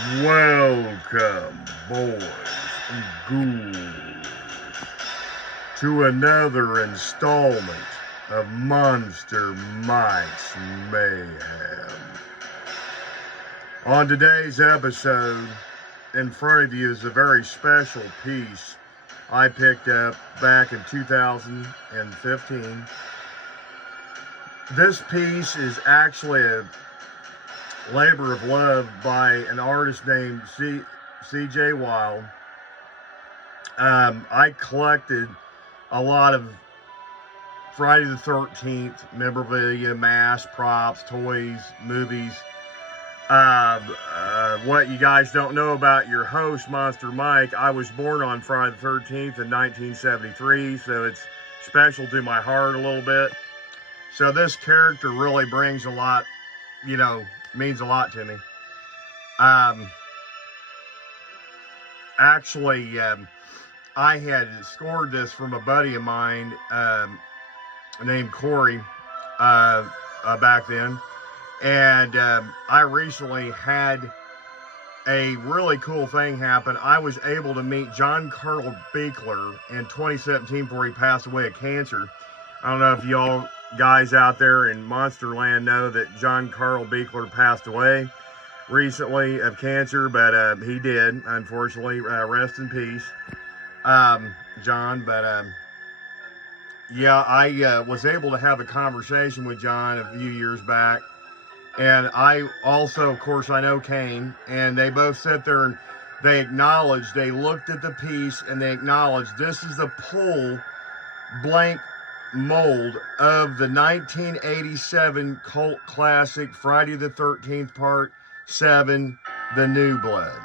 Welcome, boys and ghouls, to another installment of Monster Mike's Mayhem. On today's episode, in front of you is a very special piece I picked up back in 2015. This piece is actually a labor of love by an artist named C.J. Wild. I collected a lot of Friday the 13th memorabilia, masks, props, toys, movies. What you guys don't know about your host, Monster Mike, I was born on Friday the 13th in 1973, so it's special to my heart a little bit. So this character really brings a lot, means a lot to me. I had scored this from a buddy of mine named Corey back then. And I recently had a really cool thing happen. I was able to meet John Carl Beekler in 2017 before he passed away of cancer. I don't know if y'all guys out there in Monsterland know that John Carl Beekler passed away recently of cancer, but he did, unfortunately. Rest in peace, John. But yeah, I was able to have a conversation with John a few years back. And I also, of course, I know Kane, and they both sat there and they acknowledged, they looked at the piece and they acknowledged this is the pull blank mold of the 1987 cult classic Friday the 13th Part 7, The New Blood.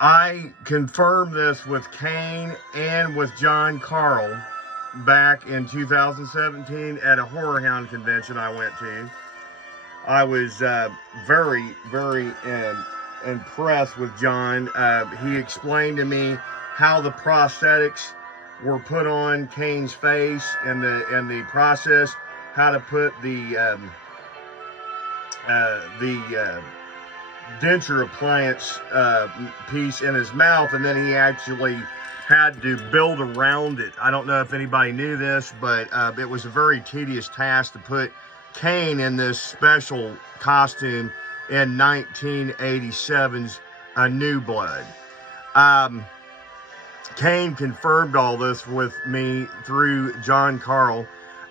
I confirmed this with Kane and with John Carl back in 2017 at a Horror Hound convention I went to. I was very, very impressed with John. He explained to me how the prosthetics were put on Kane's face and the process, how to put the denture appliance piece in his mouth, and then he actually had to build around it. I don't know if anybody knew this, but it was a very tedious task to put Kane in this special costume in 1987's A New Blood. Kane confirmed all this with me through John Carl.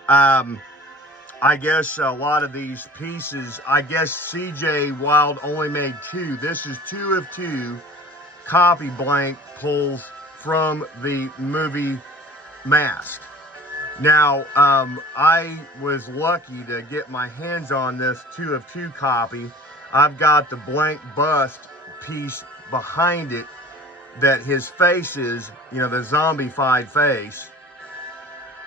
I guess a lot of these pieces, I guess CJ Wild only made 2. This is 2 of 2 copy blank pulls from the movie Mask. Now, I was lucky to get my hands on this 2 of 2 copy. I've got the blank bust piece behind it that his face is, the zombified face,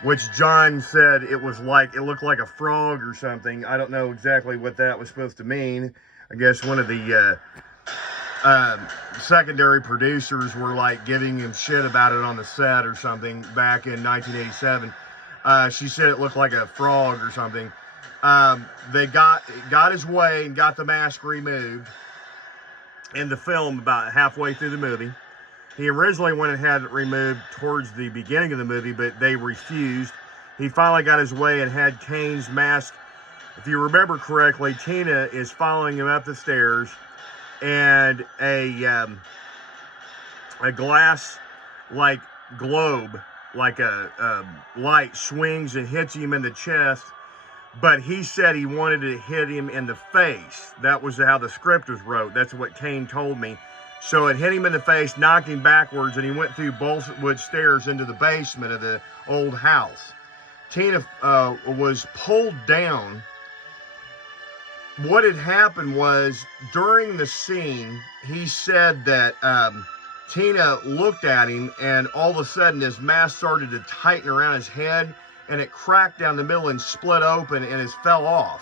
which John said it looked like a frog or something. I don't know exactly what that was supposed to mean. I guess one of the secondary producers were giving him shit about it on the set or something back in 1987. She said it looked like a frog or something. They got his way and got the mask removed in the film about halfway through the movie. He originally went and had it removed towards the beginning of the movie, but they refused. He finally got his way and had Kane's mask. If you remember correctly, Tina is following him up the stairs, and a glass globe, like a light, swings and hits him in the chest. But he said he wanted to hit him in the face. That was how the script was wrote. That's what Kane told me. So it hit him in the face, knocked him backwards, and he went through Boltwood stairs into the basement of the old house. Tina was pulled down. What had happened was, during the scene, he said that Tina looked at him, and all of a sudden his mask started to tighten around his head, and it cracked down the middle and split open, and it fell off.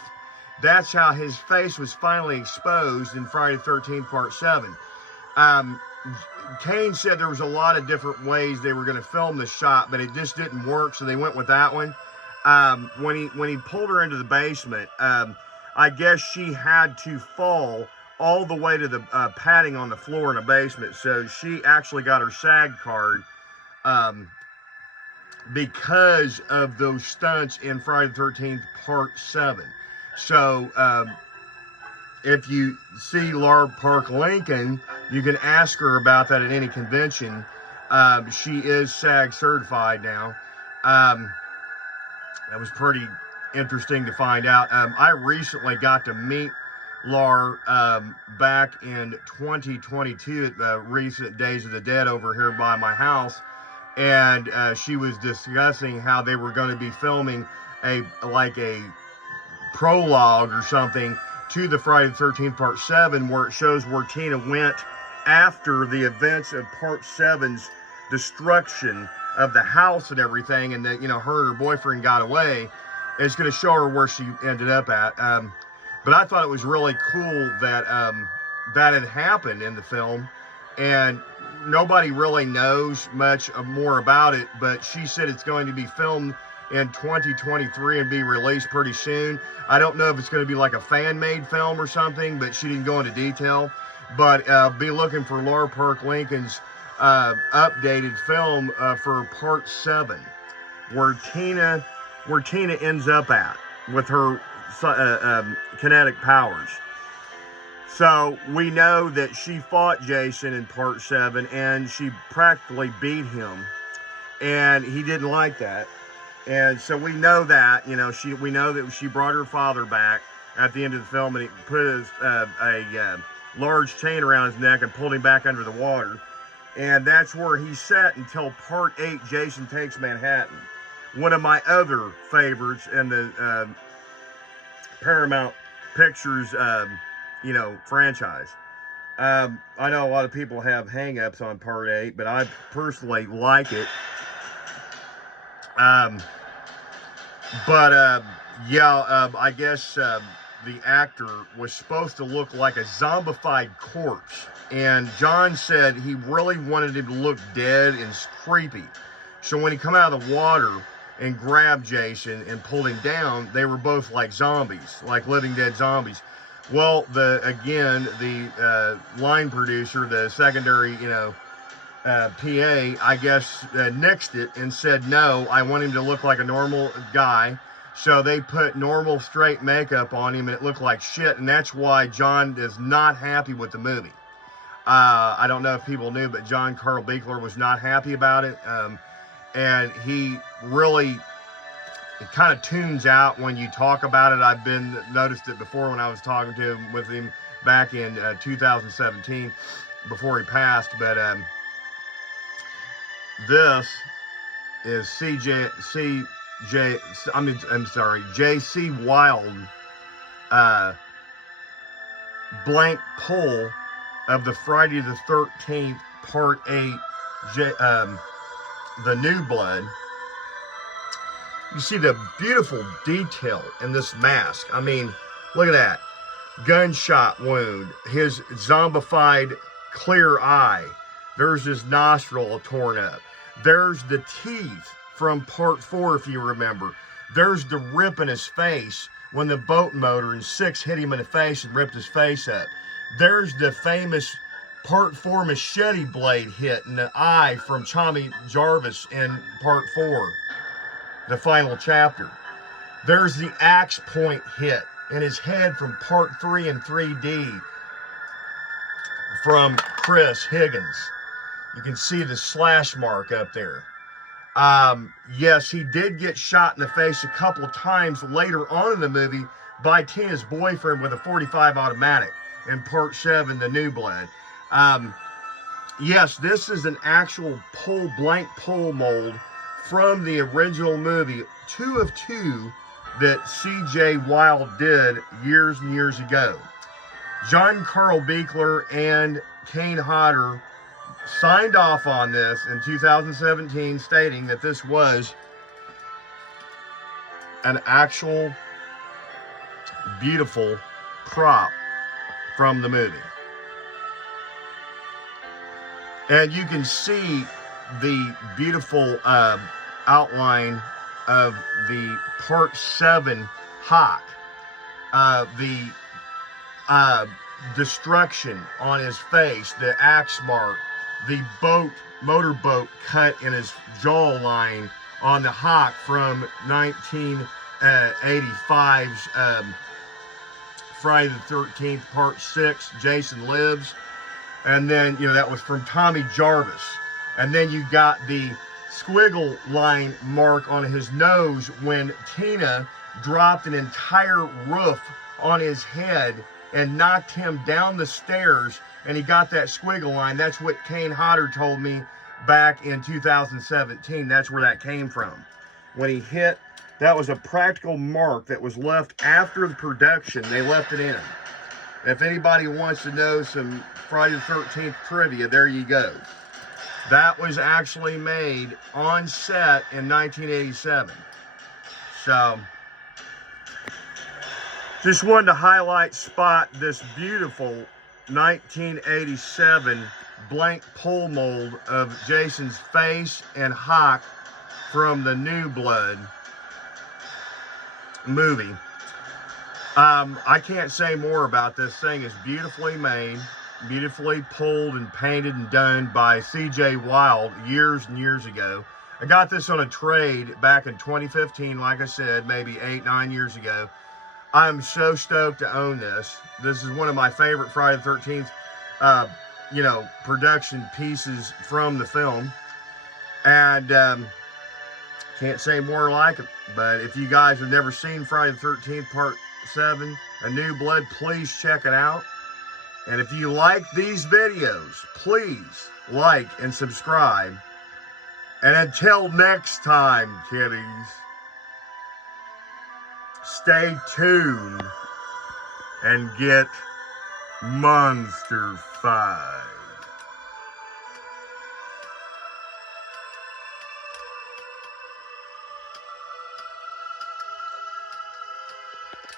That's how his face was finally exposed in Friday the 13th Part 7. Kane said there was a lot of different ways they were going to film the shot, but it just didn't work, so they went with that one. When he pulled her into the basement, I guess she had to fall all the way to the padding on the floor in a basement. So she actually got her SAG card because of those stunts in Friday the 13th Part 7. So if you see Laura Park Lincoln, you can ask her about that at any convention. She is SAG certified now. That was pretty interesting to find out. I recently got to meet Laura back in 2022 at the recent Days of the Dead over here by my house, and she was discussing how they were going to be filming a prologue or something to the Friday the 13th Part 7, where it shows where Tina went after the events of Part 7's destruction of the house and everything, and that, you know, her and her boyfriend got away. It's going to show her where she ended up at. But I thought it was really cool that that had happened in the film, and nobody really knows much more about it, but she said it's going to be filmed in 2023 and be released pretty soon. I don't know if it's going to be like a fan-made film or something, but she didn't go into detail. But be looking for Laura Park Lincoln's updated film for Part 7, where Tina ends up at with her kinetic powers. So we know that she fought Jason in Part 7, and she practically beat him, and he didn't like that. And so we know that, you know, we know that she brought her father back at the end of the film, and he put a large chain around his neck and pulled him back under the water. And that's where he sat until Part 8, Jason Takes Manhattan. One of my other favorites in the Paramount Pictures, you know, franchise. I know a lot of people have hang-ups on Part 8, but I personally like it. I guess the actor was supposed to look like a zombified corpse, and John said he really wanted him to look dead and creepy. So when he come out of the water and grabbed Jason and pulled him down, they were both like zombies, like living dead zombies. Well, the line producer, the secondary, you know, PA, I guess, nixed it and said, no, I want him to look like a normal guy. So they put normal straight makeup on him, and it looked like shit, and that's why John is not happy with the movie. I don't know if people knew, but John Carl Buechler was not happy about it, and he really, it kind of tunes out when you talk about it. I've noticed it before when I was talking to him with him back in 2017 before he passed, but this is J.C. Wild blank pull of the Friday the 13th Part 8 The New Blood. You see the beautiful detail in this mask. I mean, look at that. Gunshot wound. His zombified clear eye. There's his nostril torn up. There's the teeth from Part 4, if you remember. There's the rip in his face when the boat motor in 6 hit him in the face and ripped his face up. There's the famous Part 4 machete blade hit in the eye from Tommy Jarvis in Part 4, the final chapter. There's the axe point hit in his head from Part 3 and 3D from Chris Higgins. You can see the slash mark up there. Yes, he did get shot in the face a couple of times later on in the movie by Tina's boyfriend with a .45 automatic in Part 7, The New Blood. Yes, this is an actual blank pull mold from the original movie, 2 of 2, that C.J. Wild did years and years ago. John Carl Buechler and Kane Hodder signed off on this in 2017, stating that this was an actual beautiful prop from the movie. And you can see the beautiful outline of the Part 7 hock. the destruction on his face, the axe mark, the motorboat cut in his jawline on the hock from 1985's Friday the 13th, Part 6, Jason Lives. And then, that was from Tommy Jarvis. And then you got the squiggle line mark on his nose when Tina dropped an entire roof on his head and knocked him down the stairs, and he got that squiggle line. That's what Kane Hodder told me back in 2017. That's where that came from. When he hit, that was a practical mark that was left after the production. They left it in. If anybody wants to know some Friday the 13th trivia, there you go. That was actually made on set in 1987. So, just wanted to spot this beautiful 1987 blank pull mold of Jason's face and hock from the New Blood movie. I can't say more about this thing. It's beautifully made, beautifully pulled and painted and done by C.J. Wild years and years ago. I got this on a trade back in 2015, like I said, maybe 8-9 years ago. I'm so stoked to own this. This is one of my favorite Friday the 13th, production pieces from the film. And can't say more like it. But if you guys have never seen Friday the 13th Part 7, A New Blood, please check it out. And if you like these videos, please like and subscribe. And until next time, kiddies, stay tuned and get Monster 5.